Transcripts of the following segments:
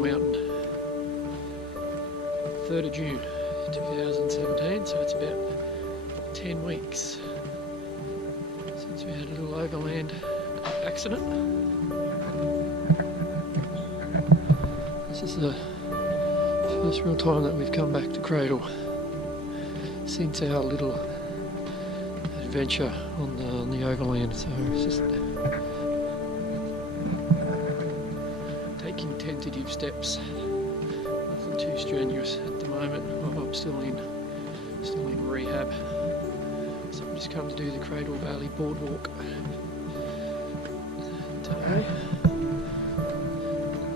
Cradle Mountain. 3rd of June 2017, so it's about 10 weeks since we had a little overland accident. This is the first real time that we've come back to Cradle since our little adventure on the overland, so it's just taking tentative steps, nothing too strenuous at the moment. I'm still in rehab, so I've just come to do the Cradle Valley Boardwalk today.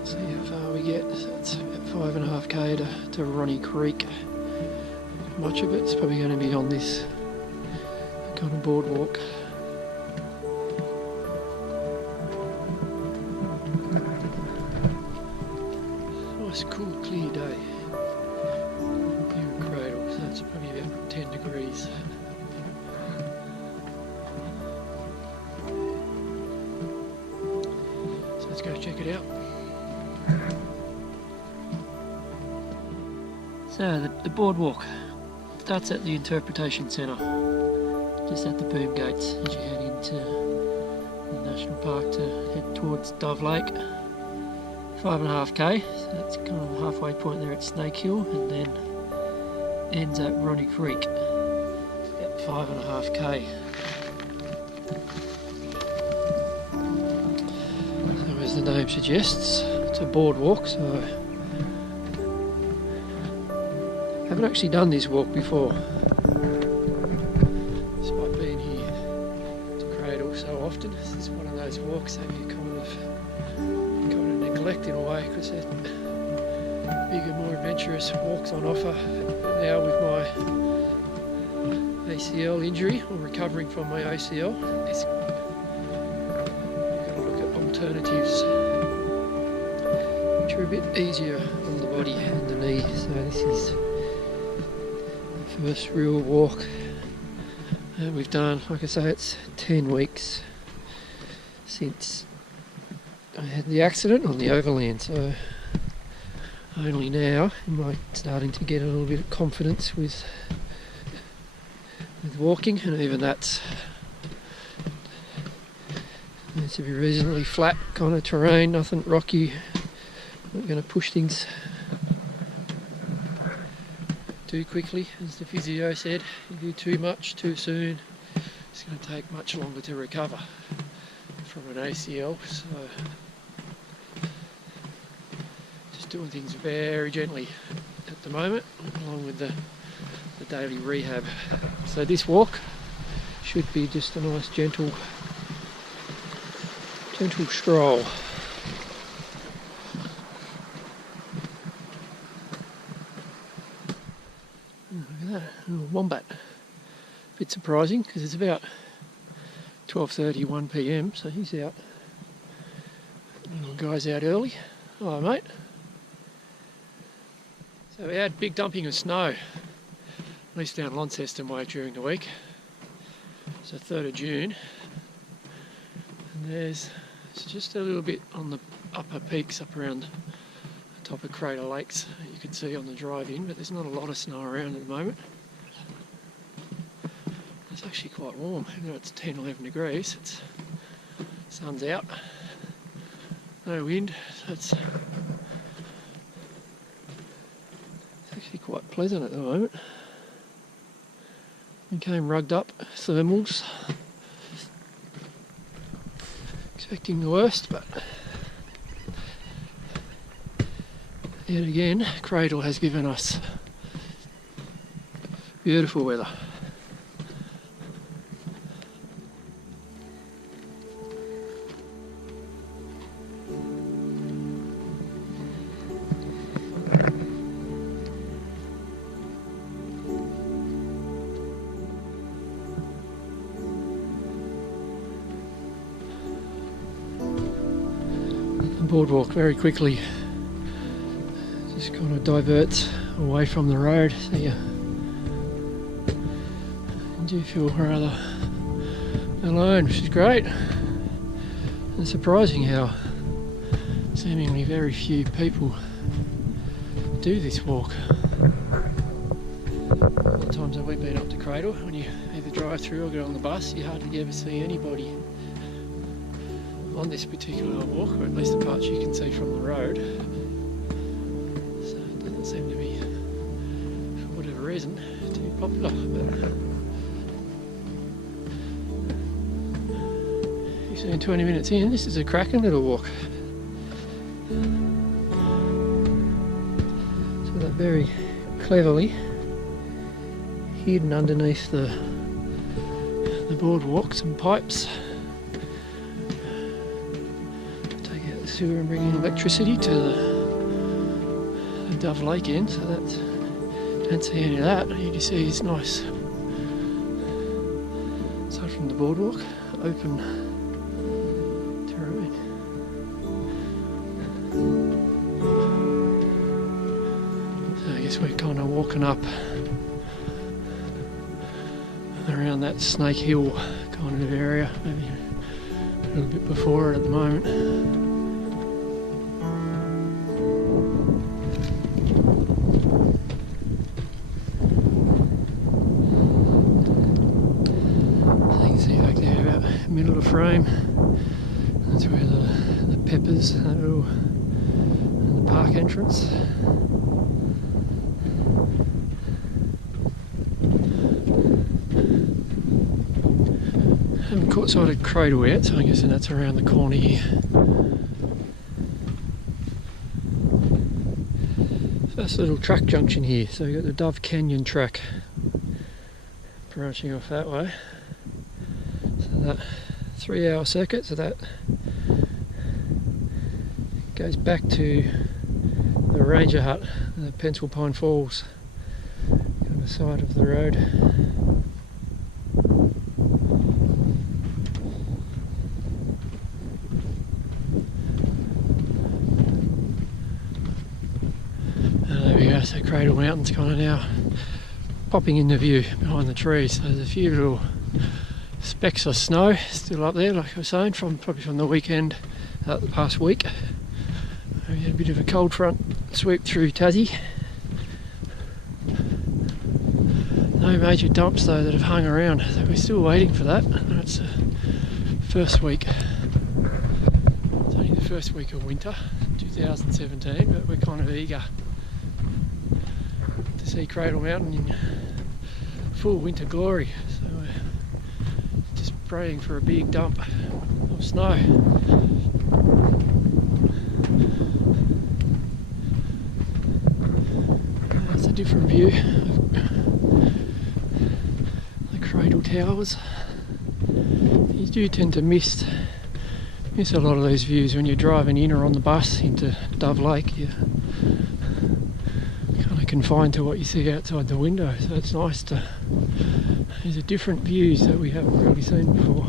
See how far we get. So it's about 5.5k to Ronny Creek. Much of it's probably going to be on this kind of boardwalk. Nice, cool, clear day here in Cradle. So it's probably about 10 degrees. So let's go check it out. So the boardwalk starts at the Interpretation Centre, just at the boom gates as you head into the National Park to head towards Dove Lake. 5.5k, so that's kind of the halfway point there at Snake Hill, and then ends at Ronny Creek at 5.5k. So as the name suggests, it's a boardwalk, so I haven't actually done this walk before, despite being here to Cradle so often. This is one of those walks that you kind of neglect in a way, because they're bigger, more adventurous walks on offer now with my ACL injury, or recovering from my ACL. You've got to look at alternatives which are a bit easier on the body and the knee. So this is first real walk that we've done. Like I say, it's 10 weeks since I had the accident on the overland, so only now am I starting to get a little bit of confidence with walking, and even that's needs to be reasonably flat kind of terrain, nothing rocky. Not going to push things too quickly, as the physio said. You do too much too soon, it's going to take much longer to recover from an ACL. So just doing things very gently at the moment, along with the daily rehab. So this walk should be just a nice gentle stroll. Little wombat. A bit surprising because it's about 12:30, 1 p.m, so he's out. Little guy's out early. Hello, mate. So we had a big dumping of snow, at least down Launceston way during the week. So 3rd of June. And it's just a little bit on the upper peaks up around the top of Cradle Lakes you can see on the drive in, but there's not a lot of snow around at the moment. It's actually quite warm, even though it's 10, 11 degrees. Sun's out, no wind, so it's actually quite pleasant at the moment. We came rugged up, thermals, expecting the worst, but yet again, Cradle has given us beautiful weather. Boardwalk very quickly just kind of diverts away from the road, so you do feel rather alone, which is great. And surprising how seemingly very few people do this walk. All the times that we've been up to Cradle, when you either drive through or get on the bus, you hardly ever see anybody on this particular walk, or at least the parts you can see from the road. So it doesn't seem to be, for whatever reason, too popular. But 20 minutes in, this is a cracking little walk. So that very cleverly hidden underneath the boardwalk, some pipes. Take out the sewer and bring in electricity to the Dove Lake end, so that don't see any of that. You just see this nice, aside from the boardwalk, open terrain. So I guess we're kind of walking up around that Snake Hill kind of area, maybe a little bit before it at the moment. So you can see back there about middle of frame, that's where the peppers and the park entrance. Haven't caught sight of Cradle yet, so I'm guessing that's around the corner here. First little track junction here, so we've got the Dove Canyon track branching off that way. So that 3-hour circuit, so that goes back to the Ranger Hut, the Pencil Pine Falls, on the side of the road. So Cradle Mountain's kind of now popping into view behind the trees. So there's a few little specks of snow still up there, like I was saying, probably from the weekend, the past week. We had a bit of a cold front sweep through Tassie. No major dumps though that have hung around, so we're still waiting for that. It's the first week. It's only the first week of winter, 2017, but we're kind of eager to see Cradle Mountain in full winter glory, so we're just praying for a big dump of snow. That's a different view of the Cradle Towers. You do tend to miss a lot of these views when you're driving in or on the bus into Dove Lake. You're kind of confined to what you see outside the window, so it's nice to, these are different views that we haven't really seen before.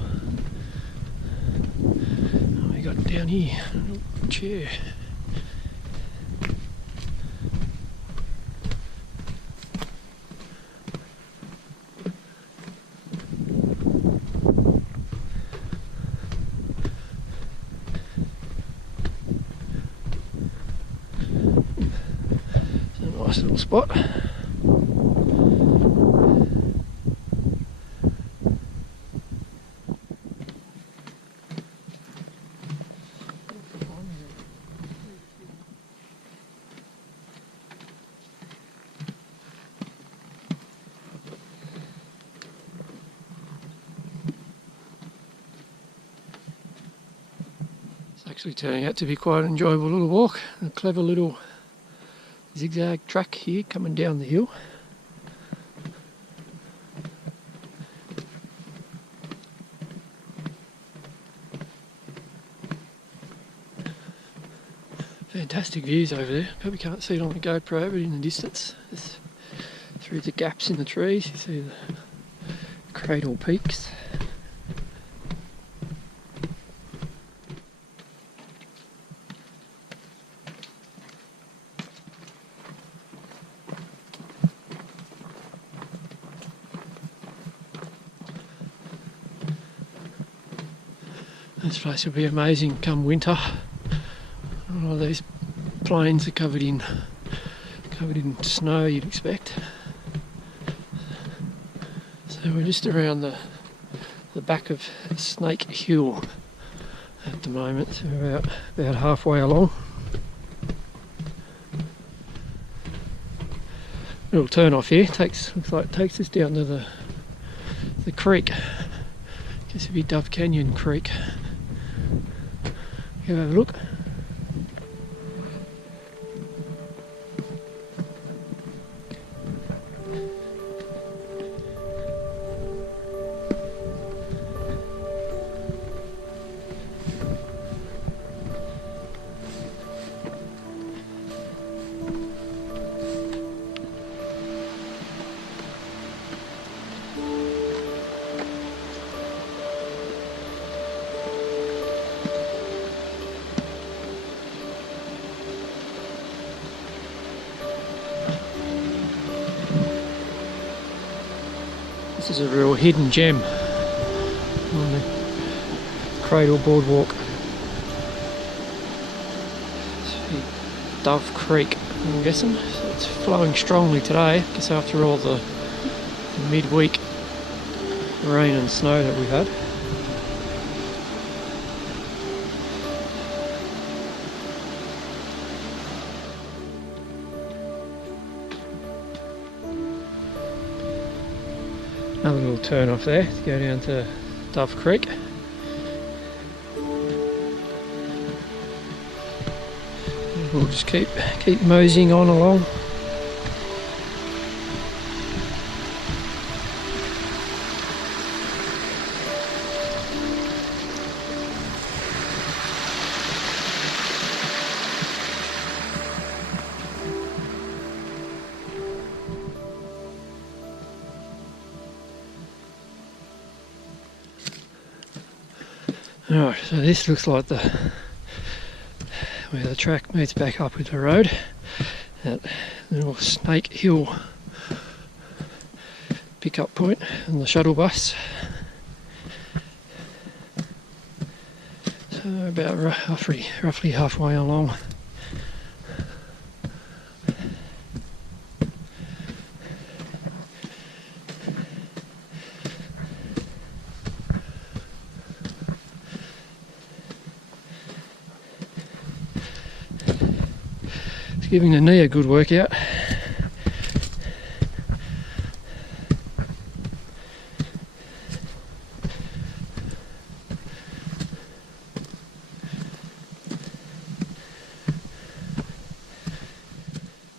Oh, we got down here a little chair. Nice little spot. It's actually turning out to be quite an enjoyable little walk, a clever little zigzag track here coming down the hill. Fantastic views over there. Probably can't see it on the GoPro, but in the distance, through the gaps in the trees, you see the Cradle peaks. This place will be amazing come winter. All of these plains are covered in covered in snow, you'd expect. So we're just around the back of Snake Hill at the moment, so we're about halfway along. Little turn off here, looks like it takes us down to the creek. Guess it'd be Dove Canyon Creek. Go have a look. This is a real hidden gem on the Cradle Boardwalk. It's Dove Creek, I'm guessing. So it's flowing strongly today, I guess after all the midweek rain and snow that we've had. Another little turn off there to go down to Dove Creek. We'll just keep moseying on along. Alright, so this looks like where the track meets back up with the road at little Snake Hill pickup point on the shuttle bus. So about roughly halfway along. Giving the knee a good workout.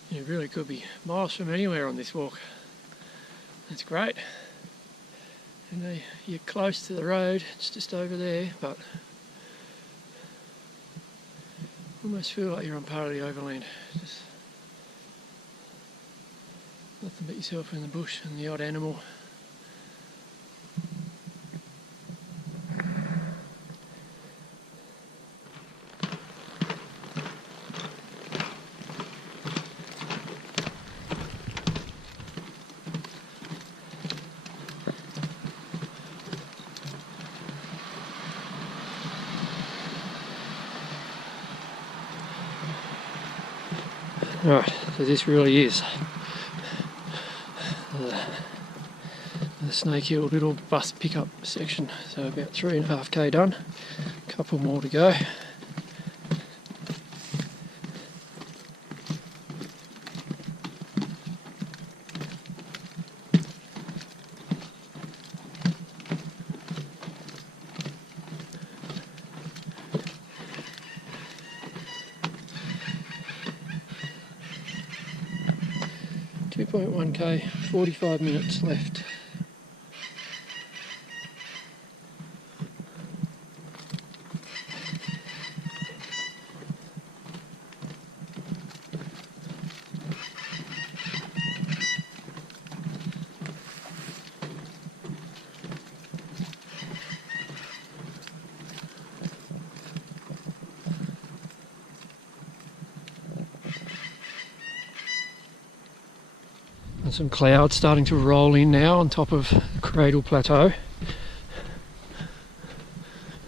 You really could be miles from anywhere on this walk. That's great. You know, you're close to the road, it's just over there, but almost feel like you're on part of the Overland. Just nothing but yourself in the bush and the odd animal. Right, so this really is the Snake Hill little bus pickup section. So about 3.5k done, a couple more to go. .1k, 45 minutes left. And some clouds starting to roll in now on top of Cradle Plateau.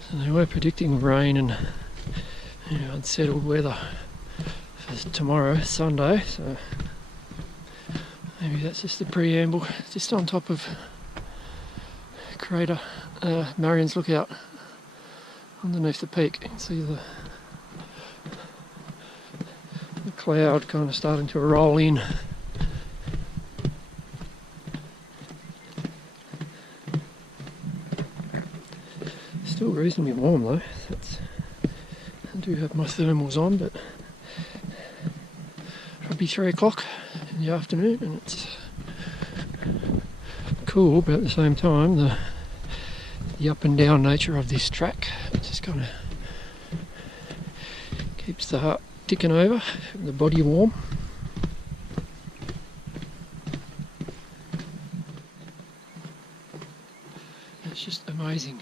So they were predicting rain and unsettled weather for tomorrow, Sunday, so Maybe that's just the preamble, just on top of Crater Marion's Lookout, underneath the peak. You can see the cloud kind of starting to roll in. Still reasonably warm though. I do have my thermals on, but it'll be 3 o'clock in the afternoon and it's cool, but at the same time the up and down nature of this track just kind of keeps the heart ticking over, the body warm. It's just amazing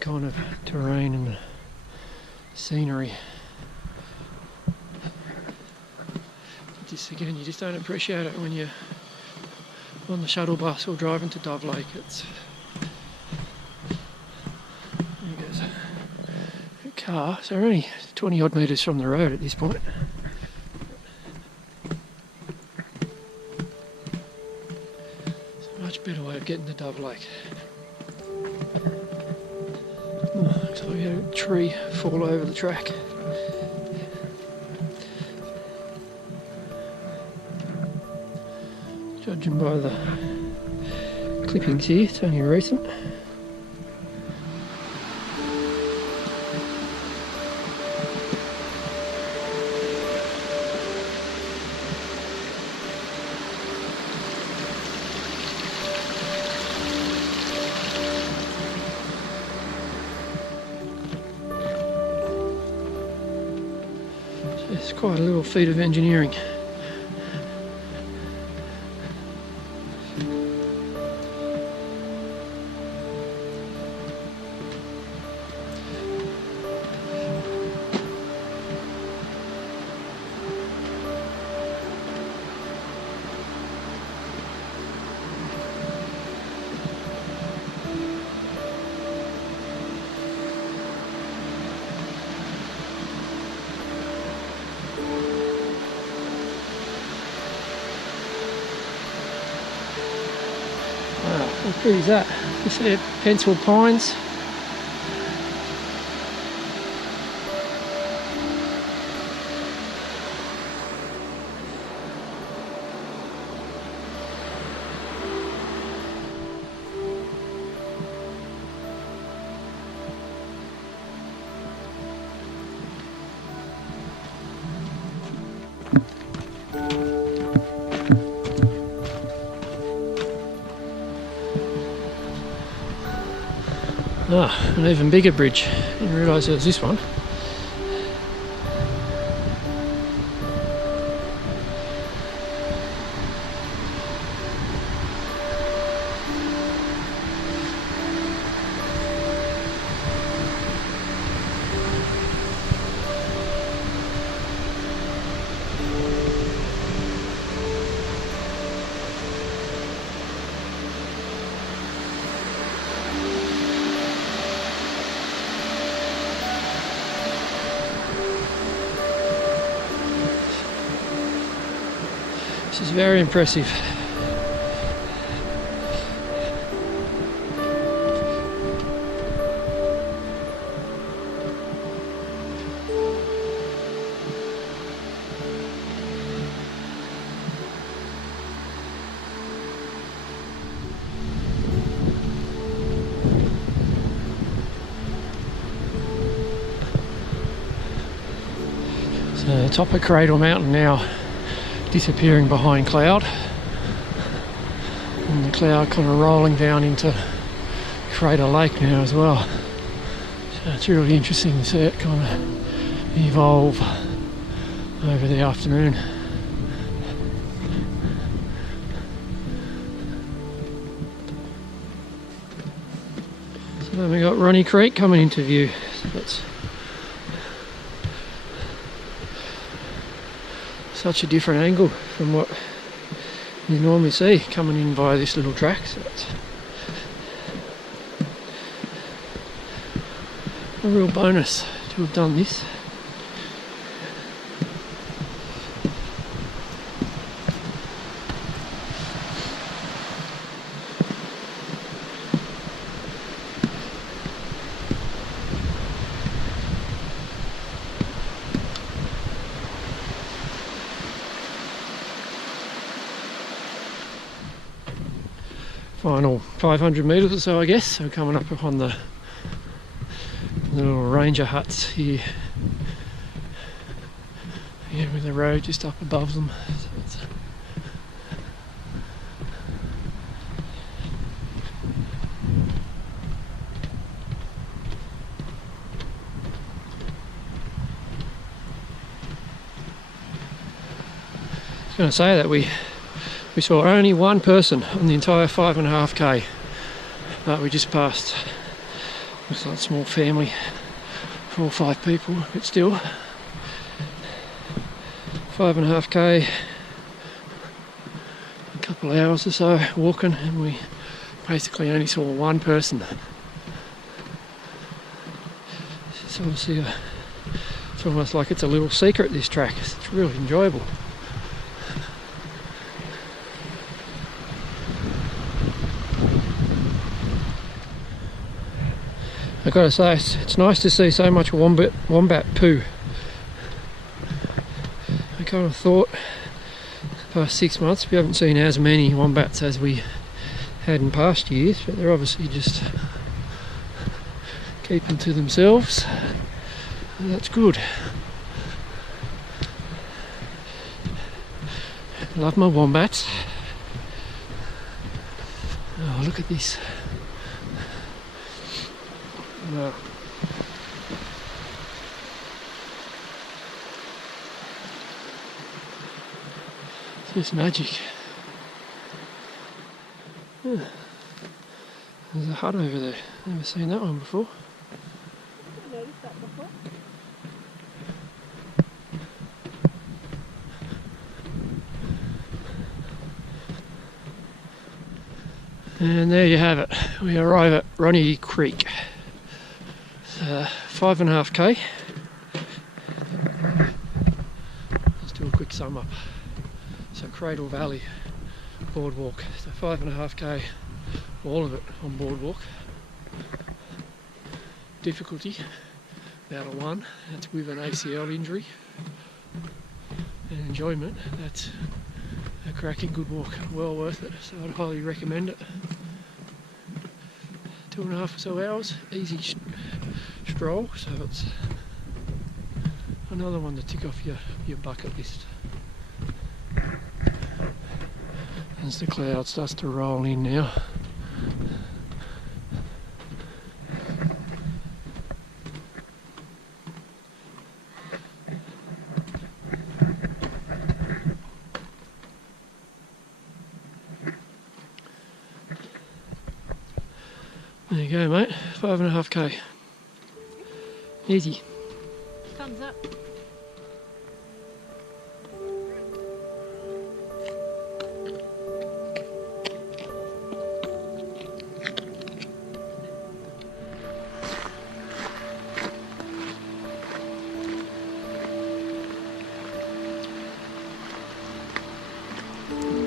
kind of terrain and scenery. Again, you just don't appreciate it when you're on the shuttle bus or driving to Dove Lake. There goes a car, so we're only 20 odd metres from the road at this point. It's a much better way of getting to Dove Lake. Looks like we had a tree fall over the track. Judging by the clippings here, it's only recent. So it's quite a little feat of engineering. How pretty is that? This is pencil pines. Ah, an even bigger bridge. Didn't realise there was this one. This is very impressive. So top of Cradle Mountain now, disappearing behind cloud, and the cloud kind of rolling down into Crater Lake now as well. So it's really interesting to see it kind of evolve over the afternoon. So then we got Ronny Creek coming into view. So that's such a different angle from what you normally see coming in via this little track. So it's a real bonus to have done this. final 500 metres or so, I guess. So coming up on the little ranger huts here. Yeah, with the road just up above them. So it's I was going to say that we saw only one person on the entire 5.5k, but we just passed. Looks like a small family, 4 or 5 people, but still 5.5k, a couple of hours or so walking, and we basically only saw one person. It's obviously it's almost like it's a little secret, this track. It's really enjoyable. I've got to say, it's nice to see so much wombat poo. I kind of thought the past 6 months we haven't seen as many wombats as we had in past years, but they're obviously just keeping to themselves, and that's good. Love my wombats. Oh, look at this. Wow. It's just magic. Yeah. There's a hut over there. Never seen that one before. I noticed that before. And there you have it. We arrive at Ronny Creek. 5.5k. Let's do a quick sum up. So Cradle Valley Boardwalk. So 5.5k, all of it on boardwalk. Difficulty, about a 1. That's with an ACL injury. And enjoyment, that's a cracking good walk. Well worth it. So I'd highly recommend it. 2.5 or so hours, easy stroll, so it's another one to tick off your bucket list. As the cloud starts to roll in now. There you go, mate. 5.5k. Easy. Thumbs up.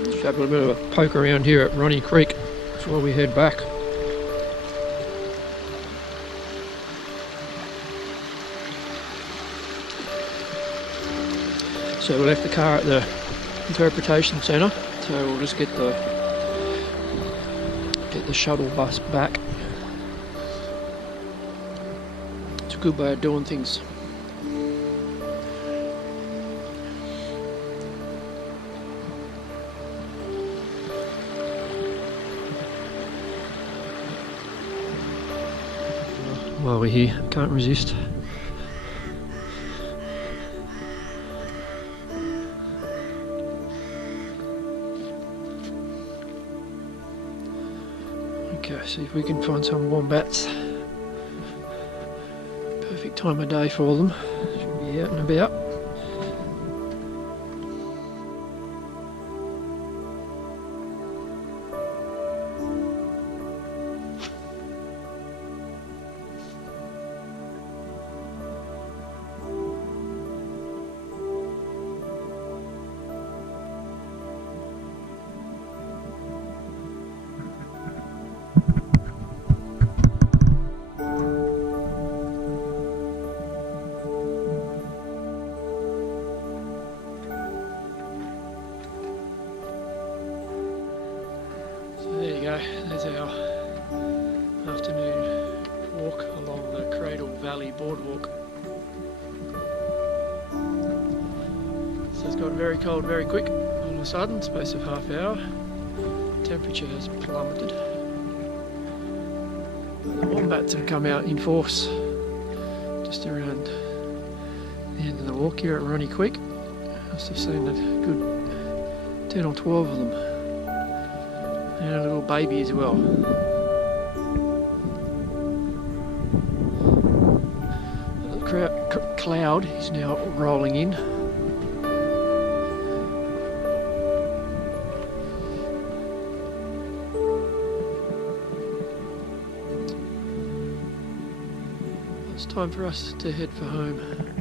Just have a bit of a poke around here at Ronny Creek before we head back. So we left the car at the Interpretation Centre, so we'll just get the shuttle bus back. It's a good way of doing things. While we're here, can't resist. Okay, see if we can find some wombats. Perfect time of day for them. Should be out and about. go. There's our afternoon walk along the Cradle Valley Boardwalk. So it's got very cold very quick. All of a sudden, space of half hour, temperature has plummeted. The wombats have come out in force just around the end of the walk here at Ronny Creek. Must have seen a good 10 or 12 of them. And a little baby as well. The cloud is now rolling in. It's time for us to head for home.